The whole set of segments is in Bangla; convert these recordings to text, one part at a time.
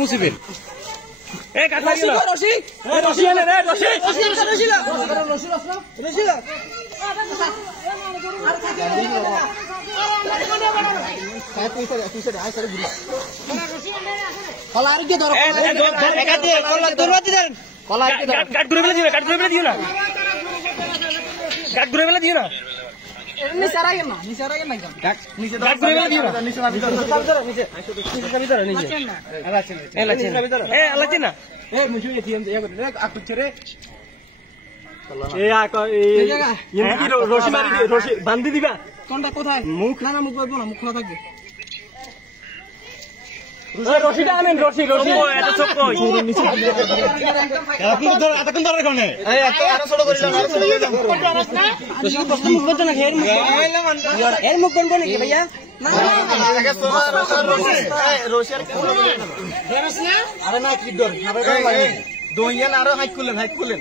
মুসিবেন বান্ধি দিবা কোনটা কোথায় মুখ না মুখ বলবো না মুখ খোলা থাকবে রশিটা আনেন রশি রশি এত চোখ কই আপনি ধর এতক্ষণ ধরে কোনে এই এত আরো ছোট করিলাম আরো ছোট করিলাম রশি প্রশ্ন মুখ বলতো না এর মুখ কোন কোন কি ভাইয়া না আগে তোমার রশি আর কোন না আরে না কি দর আরে ভাই দইয়ান আরো হাইক খুলেন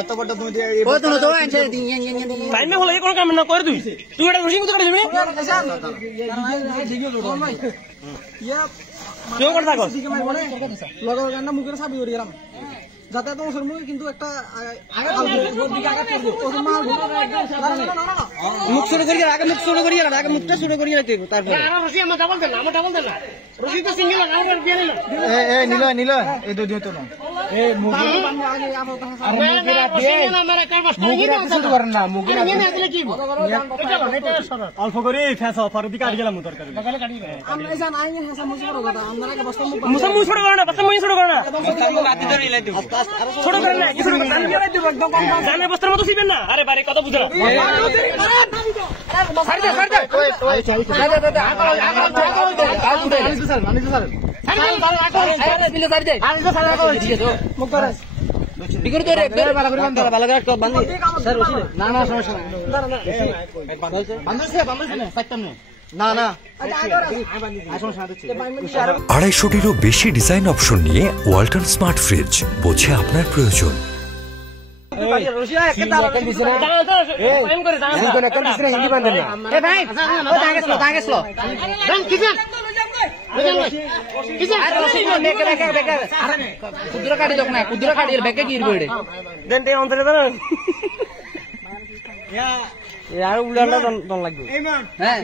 এত বড় দই দিয়ে ও তো তো আনছে টাইমে হলো এই কোন কাম না করে তুই এটা রশি কত করে দিবি ইয়া কেউ করে থাকো লগর গান্ডা মুখের সাবি করে গেলাম যাতে তো মুখের মুখে কিন্তু একটা আগে মুখ শুরু করি আগে মুখ শুরু করি আগে মুখটা শুরু করি তারপর রশি আমার ডাবল দেন না রশি তো সিঙ্গেল না আমার দিয়ে নিল নিল এই দুই দিও তো না এই মুখে আগে আমার শুরু করেন না মুখে আসলে কি অল্প করে ফেসা অফার দিকে আড় গেলাম তরকারি আমরা জান আইনি ফেসা মুছ বড় কথা আমরা আগে বস্তা মুছ ছোট করে না বস্তা মুছ ছোট করে না রাতে ধরে ইলাই দিব ছোট করে না কিছু জানি ইলাই দিব একদম কম জানের বস্তার মতো ছিবেন না আরে বারে কত বুঝরা ছাড় দে আড়াইশোটিরও বেশি ডিজাইন অপশন নিয়ে ওয়ালটন স্মার্ট ফ্রিজ বোঝে আপনার প্রয়োজন। কুদুরা কাটি দেখ না কুদুরা কাটি বেকে কি ইরবে দেন অন্তরে यार उड़ाला दन लागबो হ্যাঁ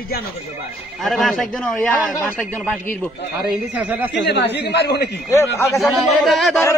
আরে বাস একজন বাস গিরবো আরে ইন্দি সাসাটা কিলে বাসি মারবো নাকি দাঁড়া